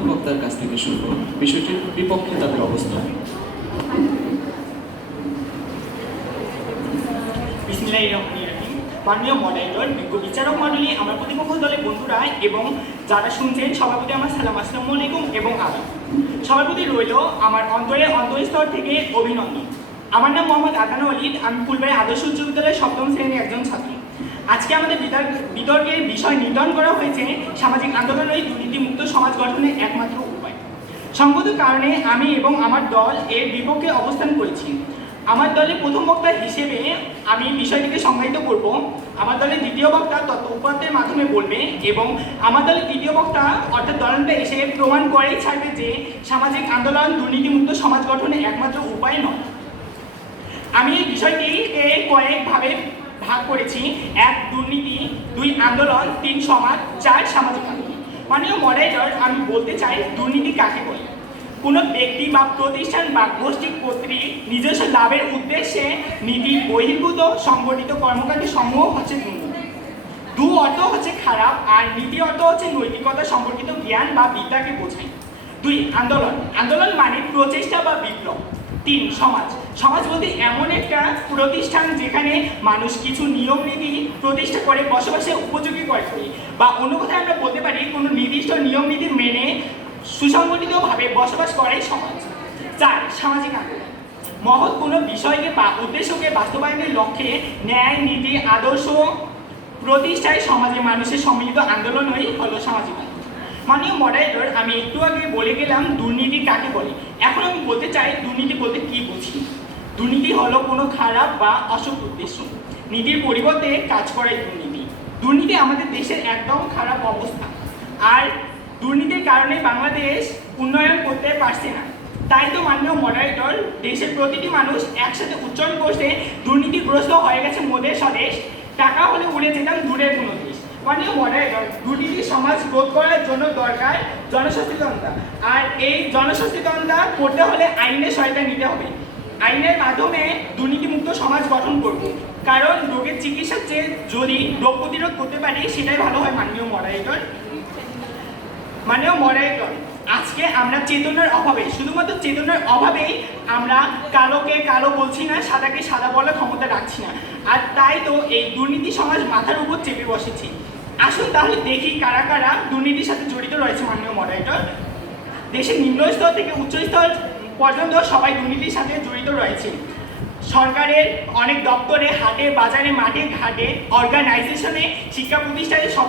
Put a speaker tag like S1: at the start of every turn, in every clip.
S1: প্রথম বক্তার কাছ থেকে শুনব। বিষয়টির বিপক্ষে তাদের অবস্থান
S2: মাননীয় মডারেটর বিজ্ঞ বিচারক মণ্ডলী, আমার প্রতিপক্ষ দলের বন্ধুরা এবং যারা শুনছেন সবার প্রতি আমার সালাম, আসসালামু আলাইকুম এবং আদাব। সবার প্রতি রইল আমার অন্তরের অন্তঃস্তর থেকে অভিনন্দন। আমার নাম মোহাম্মদ আদান ওয়ালিদ, আমি ফুলবাড়ি আদর্শ উচ্চ বিদ্যালয়ের সপ্তম শ্রেণির একজন ছাত্র। আজকে আমাদের বিতর্ক- বিতর্কের বিষয় নির্ধারণ করা হয়েছে সামাজিক আন্দোলন ওই দুর্নীতিমুক্ত সমাজ গঠনের একমাত্র উপায়। সঙ্গত কারণে আমি এবং আমার দল এর বিপক্ষে অবস্থান করেছি। আমার দলের প্রথম বক্তা হিসেবে আমি বিষয়টিকে সংজ্ঞায়িত করব। আমার দলের দ্বিতীয় বক্তা তত্ত্ব উপাত্তের মাধ্যমে বলবে এবং আমার দলের তৃতীয় বক্তা অর্থাৎ দলনটা এসে প্রমাণ করেই ছাড়বে যে সামাজিক আন্দোলন দুর্নীতিমুক্ত সমাজ গঠনের একমাত্র উপায় নয়। আমি এই বিষয়টিকে কয়েকভাবে ভাগ করেছি। এক, দুর্নীতি, দুই, আন্দোলন, তিন, সমাজ, চার, সামাজিক আন্দোলন মাননীয় মডারেটর আমি বলতে চাই, দুর্নীতি কাকে বলে? কোনো ব্যক্তি বা প্রতিষ্ঠান বা গোষ্ঠী কর্তৃক নিজস্ব লাভের উদ্দেশ্যে নীতি বহির্ভূত, সংগঠিত কর্মকাণ্ডের সমূহ হচ্ছে দুর্নীতি। দু অর্থ হচ্ছে খারাপ, আর নীতি অর্থ হচ্ছে নৈতিকতা সম্পর্কিত জ্ঞান বা বিদ্যাকে বোঝায়। দুই, আন্দোলন। আন্দোলন মানে প্রচেষ্টা বা বিপ্লব। তিন সমাজ। সমাজ বলতে এমন একটা প্রতিষ্ঠান যেখানে মানুষ কিছু নিয়ম, নীতি প্রতিষ্ঠা করে, বসবাসে উপযোগী করে। বা অন্য কথায় আমরা বলতে পারি, কোনো নির্দিষ্ট নিয়ম, নীতি মেনে সুসংগঠিতভাবে বসবাস করে সমাজ। চার, সামাজিক আন্দোলন। মহৎ কোনো বিষয়কে বা উদ্দেশ্যকে বাস্তবায়নের লক্ষ্যে ন্যায়, নীতি, আদর্শ প্রতিষ্ঠায় সমাজে মানুষের সম্মিলিত আন্দোলনই হলো সামাজিক মাননীয় মডারেটর আমি একটু আগে বলে গেলাম দুর্নীতি কাকে বলে। এখন আমি বলতে চাই দুর্নীতি বলতে কি বুঝি? দুর্নীতি হলো কোনো খারাপ বা অসৎ উদ্দেশ্য। নীতির পরিবর্তে কাজ করাই দুর্নীতি। দুর্নীতি আমাদের দেশের একদম খারাপ অবস্থা। আর দুর্নীতির কারণে বাংলাদেশ উন্নয়ন করতে পারছে না। তাই তো মাননীয় মডারেটর দেশের প্রতিটি মানুষ একসাথে উচ্চারণ করছে, দুর্নীতিগ্রস্ত হয়ে গেছে মোদের স্বদেশ। টাকা হলে উড়ে যেতাম দূরের কোনো মনে মডারেটর দুর্নীতি সমাজ রোধ করার জন্য দরকার জনসচেতনতা আর এই জনসচেতনতা করতে হলে আইনের সহায়তা নিতে হবে। আইনের মাধ্যমে দুর্নীতিমুক্ত সমাজ গঠন করব। কারণ রোগের চিকিৎসার চেয়ে যদি রোগ প্রতিরোধ করতে পারি, সেটাই ভালো হয় মাননীয় মডারেটর মানেও মডারেটর আজকে আমরা চেতনার অভাবে, শুধুমাত্র চেতনার অভাবেই আমরা কালোকে কালো বলছি না, সাদাকে সাদা বলার ক্ষমতা রাখছি না। আর তাই তো এই দুর্নীতি সমাজ মাথার উপর চেপে বসেছি। আসুন তাহলে দেখি কারা কারা দুর্নীতির সাথে জড়িত রয়েছে মাননীয় মডারেটর দেশের নিম্ন স্তর থেকে উচ্চ স্তর পর্যন্ত সবাই দুর্নীতির সাথে জড়িত রয়েছে। সরকারের অনেক দপ্তরে, হাটে, বাজারে, মাঠে ঘাটে অর্গানাইজেশনে শিক্ষা প্রতিষ্ঠানে সব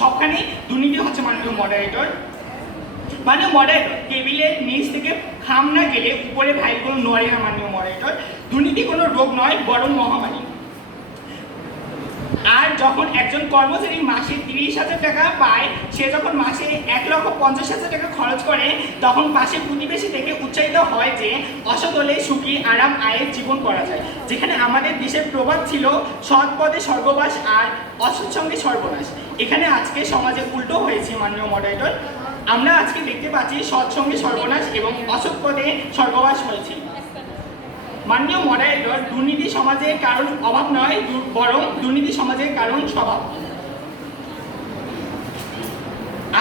S2: সবখানে দুর্নীতি হচ্ছে মাননীয় মডারেটর মানে মডারেটর টেবিলের নিচ থেকে খাম না গেলে উপরে ভাইগুলো নড়ে না মাননীয় মডারেটর দুর্নীতি কোনো রোগ নয়, বরং মহামারী। আর যখন একজন কর্মচারী মাসে তিরিশ হাজার টাকা পায়, সে যখন মাসে এক লক্ষ পঞ্চাশ হাজার টাকা খরচ করে, তখন পাশে প্রতিবেশী থেকে উৎসাহিত হয় যে অসৎ হলে সুখী, আরাম, আয়ের জীবন করা যায়। যেখানে আমাদের দেশের প্রবাদ ছিল সৎ পদে স্বর্গবাস আর অসৎ সঙ্গে সর্বনাশ এখানে আজকে সমাজে উল্টো হয়েছে, মাননীয় মডারেটর আমরা আজকে দেখতে পাচ্ছি সৎ সঙ্গে সর্বনাশ এবং অসৎ পদে স্বর্গবাস হয়েছে। মাননীয় মডারেটর দুর্নীতি সমাজের কারণ অভাব নয় বরং দুর্নীতি সমাজের কারণ স্বভাব।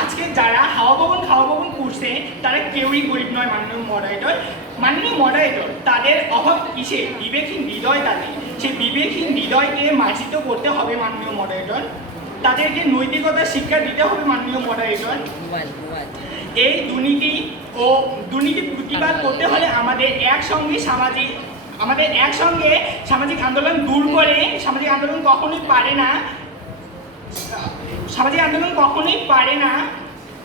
S2: আজকে যারা হাওয়া ভবন খাওয়া ভবন করছে, তারা কেউই গরিব নয় মাননীয় মডারেটর মাননীয় মডারেটর তাদের অভাব কিসে? বিবেকহীন হৃদয় তাদের। সেই বিবেকহীন হৃদয়কে মার্জিত করতে হবে মাননীয় মডারেটর তাদেরকে নৈতিকতা শিক্ষা দিতে হবে মাননীয় মডারেটর এই দুর্নীতি ও দুর্নীতি প্রতিবাদ করতে হলে আমাদের একসঙ্গে সামাজিক আমাদের একসঙ্গে সামাজিক আন্দোলন দূর করে সামাজিক আন্দোলন কখনোই পারে না সামাজিক আন্দোলন কখনোই পারে না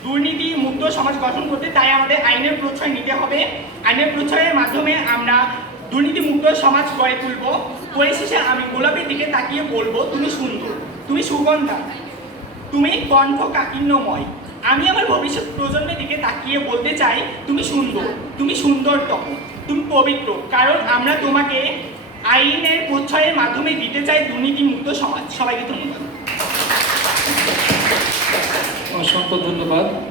S2: দুর্নীতি মুক্ত সমাজ গঠন করতে তাই আমাদের আইনের প্রশ্রয় নিতে হবে। আইনের প্রশ্রয়ের মাধ্যমে আমরা দুর্নীতি মুক্ত সমাজ গড়ে তুলব। পরিশেষে আমি গোলাপের দিকে তাকিয়ে বলব তুমি সুন্দর তুমি সুগন্ধা। তুমি কণ্ঠ কাকিন্যময় আমি আমার ভবিষ্যৎ প্রজন্মের দিকে তাকিয়ে বলতে চাই, তুমি সুন্দর তুমি সুন্দর সুন্দরতম, তুমি পবিত্র। কারণ আমরা তোমাকে আইনের প্রচ্ছয়ের মাধ্যমে দিতে চাই দুর্নীতিমুক্ত সমাজ। সবাইকে ধন্যবাদ।
S1: অসংখ্য ধন্যবাদ।